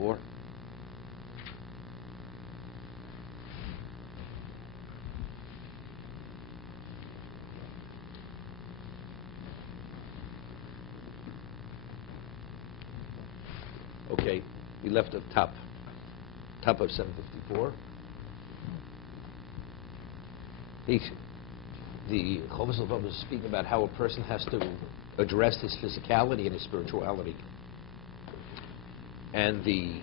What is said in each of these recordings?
754. Okay, we left the top of 754. The Chovos HaLevavos is speaking about how a person has to address his physicality and his spirituality. And the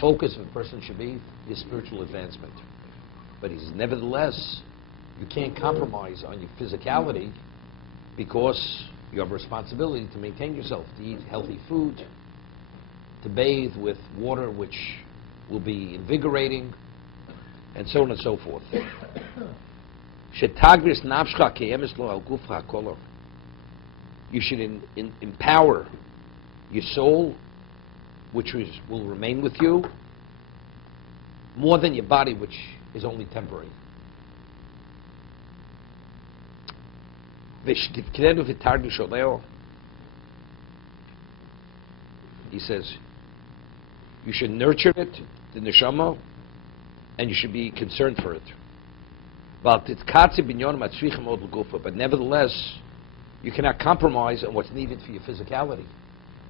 focus of a person should be his spiritual advancement. But he says, nevertheless, you can't compromise on your physicality because you have a responsibility to maintain yourself, to eat healthy food, to bathe with water which will be invigorating, and so on and so forth. You should empower your soul, which will remain with you, more than your body, which is only temporary. He says, you should nurture it, the neshama, and you should be concerned for it. But nevertheless, you cannot compromise on what's needed for your physicality.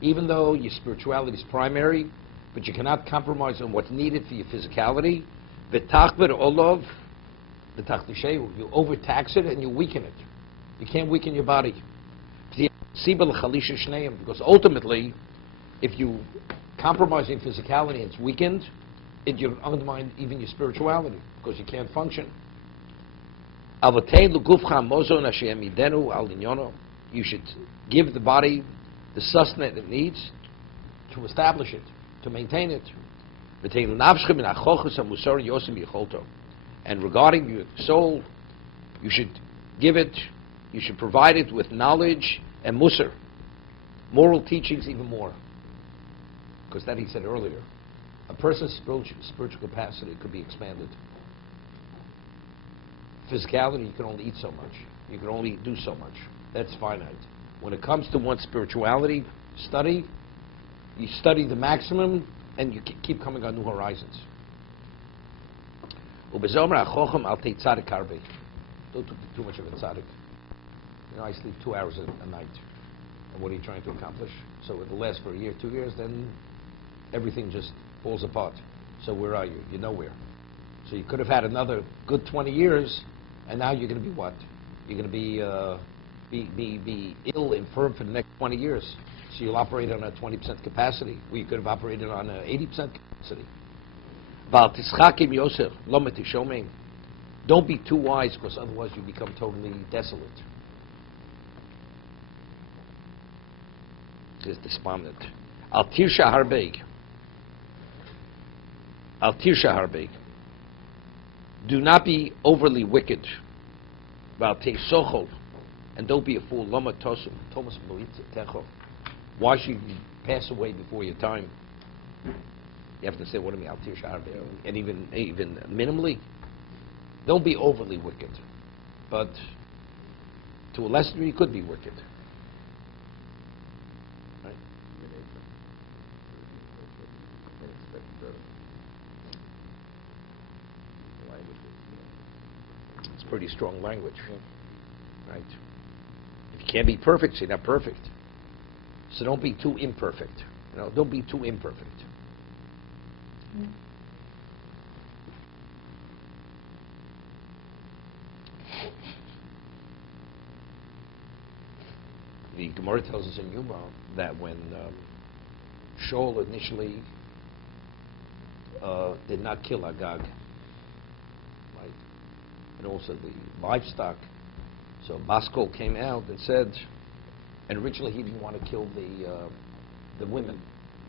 Even though your spirituality is primary, but you cannot compromise on what's needed for your physicality. You overtax it and you weaken it. You can't weaken your body. Because ultimately, if you compromise your physicality and it's weakened, you undermine even your spirituality because you can't function. You should give the body the sustenance it needs to establish it, to maintain it. And regarding your soul, you should give it, you should provide it with knowledge and musar, moral teachings even more. Because that he said earlier, a person's spiritual capacity could be expanded. Physicality, you can only eat so much. You can only do so much. That's finite. When it comes to one's spirituality study, you study the maximum and you keep coming on new horizons. Don't do too much of a tzaddik. You know, I sleep 2 hours a night. And what are you trying to accomplish? So it'll last for a year, 2 years, then everything just falls apart. So where are you? You're nowhere. So you could have had another good 20 years, and now you're going to be what? You're going to be ill, infirm for the next 20 years. So you'll operate on a 20% capacity, where you could have operated on an 80% capacity. Don't be too wise, because otherwise you become totally desolate. Is despondent. Al tirsha harbeg. Do not be overly wicked. And don't be a fool. Why should you pass away before your time? You have to say, what do you mean, al tirsha harbeg? And even minimally, don't be overly wicked. But to a lesser degree, you could be wicked. Pretty strong language, right? If you can't be perfect, so you're not perfect. So don't be too imperfect. You know, don't be too imperfect. The Gemara tells us in Yuma that when Shaul initially did not kill Agag, and also the livestock. So Baskol came out and said, and originally he didn't want to kill the women,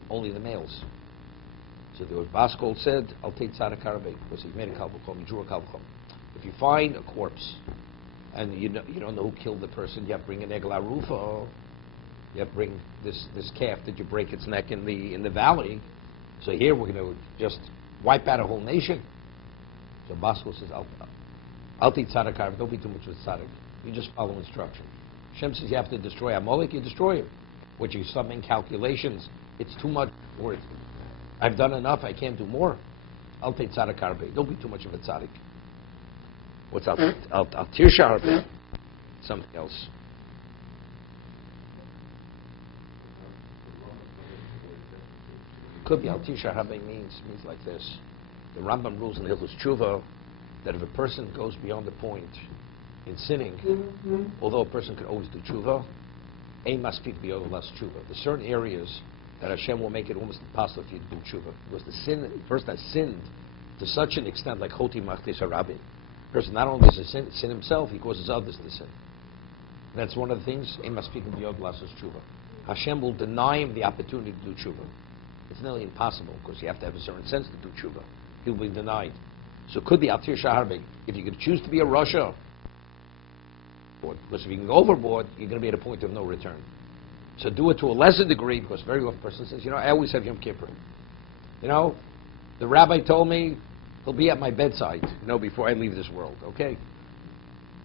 only the males. So the Baskol said, I'll take tzaddik harbe, because he made a kalvakom, he drew a kalvakom. If you find a corpse and you don't know who killed the person, you have to bring an egel arufa, or you have to bring this calf that you break its neck in the valley. So here we're going to just wipe out a whole nation. So Baskol says, I'll take tzaddik harbe, don't be too much with tzaddik. You just follow instruction. Hashem says you have to destroy Amalek, you destroy him. Which you start making calculations, it's too much worth. I've done enough, I can't do more. I'll take tzaddik harbe. Don't be too much of a tzaddik. What's al tirsha harbe? Something else. Could be al tirsha harbe means like this. The Rambam rules in Hilchos Tshuva that if a person goes beyond the point in sinning, although a person could always do tshuva, ein maspik b'yod las tshuva. There's certain areas that Hashem will make it almost impossible for you to do tshuva, because the person has sinned to such an extent, like choti machtes harabim. The person not only does he sin himself, he causes others to sin. And that's one of the things, ein maspik b'yod las tshuva. Hashem will deny him the opportunity to do tshuva. It's nearly impossible, because you have to have a certain sense to do tshuva. He will be denied. So it could be al tirsha harbe. If you could choose to be a rasha, because if you can go overboard, you're going to be at a point of no return. So do it to a lesser degree, because very often a person says, I always have Yom Kippur. The rabbi told me he'll be at my bedside, before I leave this world. Okay?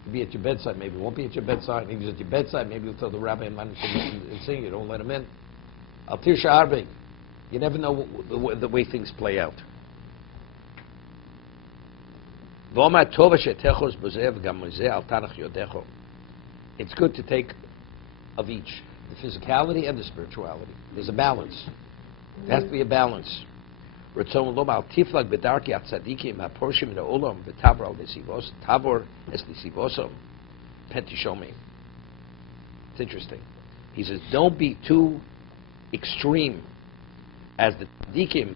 He'll be at your bedside, maybe he won't be at your bedside. Maybe he's at your bedside, maybe you'll tell the rabbi and sing, you don't let him in. Al tirsha harbe. You never know the way things play out. It's good to take of each, the physicality and the spirituality. There's a balance. There has to be a balance. It's interesting. He says, don't be too extreme as the tzaddikim.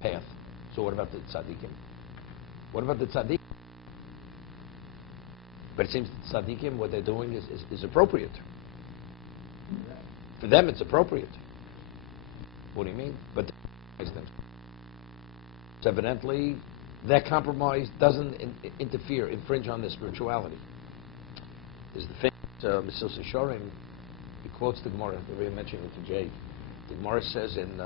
Path. So what about the tzaddikim? What about the tzaddikim? But it seems that tzaddikim, what they're doing is appropriate. For them, it's appropriate. What do you mean? But evidently, that compromise doesn't infringe on their spirituality. There's the famous Mesilas Yesharim. He quotes the Gemara. We were mentioning it to Jay. The Gemara says in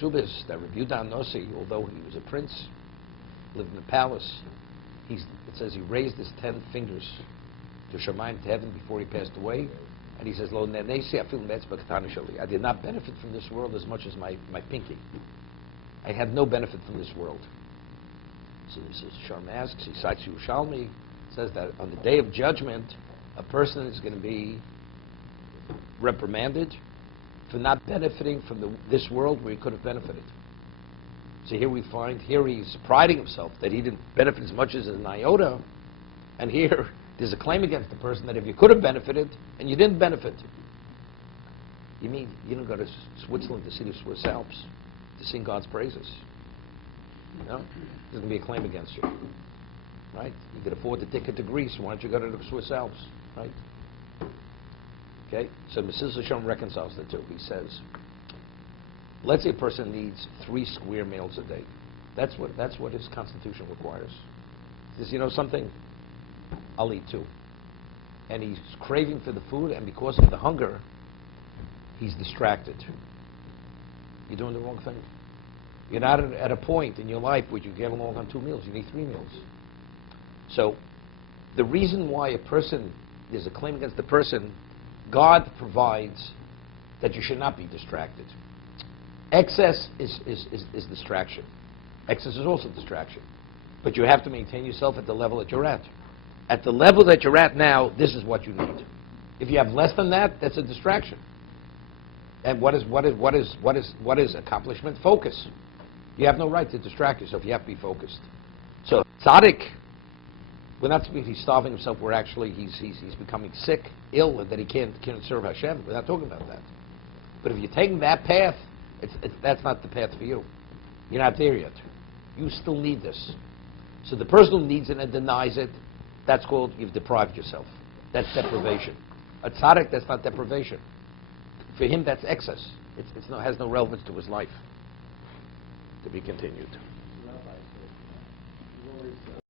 Ksubis that Rabbi Yudan Nossi, although he was a prince, lived in a palace, it says he raised his 10 fingers to Shamayim, to heaven, before he passed away, and he says, Lo nenesi afil metzbah katana shali. I did not benefit from this world as much as my pinky. I had no benefit from this world. So Sharm asks, he cites Yerushalmi, says that on the day of judgment, a person is going to be reprimanded for not benefiting from this world where he could have benefited. So here we find, he's priding himself that he didn't benefit as much as an iota, and here there's a claim against the person that if you could have benefited and you didn't benefit. You mean you don't go to Switzerland to see the Swiss Alps to sing God's praises? No? There's going to be a claim against you. Right? You could afford the ticket to Greece. Why don't you go to the Swiss Alps? Right? Okay? So Mesilas Yesharim reconciles the two. He says, let's say a person needs 3 square meals a day. That's what his constitution requires. He says, something? I'll eat 2. And he's craving for the food, and because of the hunger, he's distracted. You're doing the wrong thing. You're not at a point in your life where you get along on 2 meals. You need 3 meals. So the reason why there's a claim against the person, God provides that you should not be distracted. Excess is distraction. Excess is also distraction. But you have to maintain yourself at the level that you're at. At the level that you're at now, this is what you need. If you have less than that, that's a distraction. And what is accomplishment? Focus. You have no right to distract yourself. You have to be focused. So tzaddik, we're not speaking he's starving himself, where actually he's becoming sick, ill, and that he can't serve Hashem. We're not talking about that. But if you're taking that path, that's not the path for you. You're not there yet. You still need this. So the person who needs it and denies it, that's called you've deprived yourself. That's deprivation. A tzaddik, that's not deprivation. For him, that's excess. It has no relevance to his life. To be continued.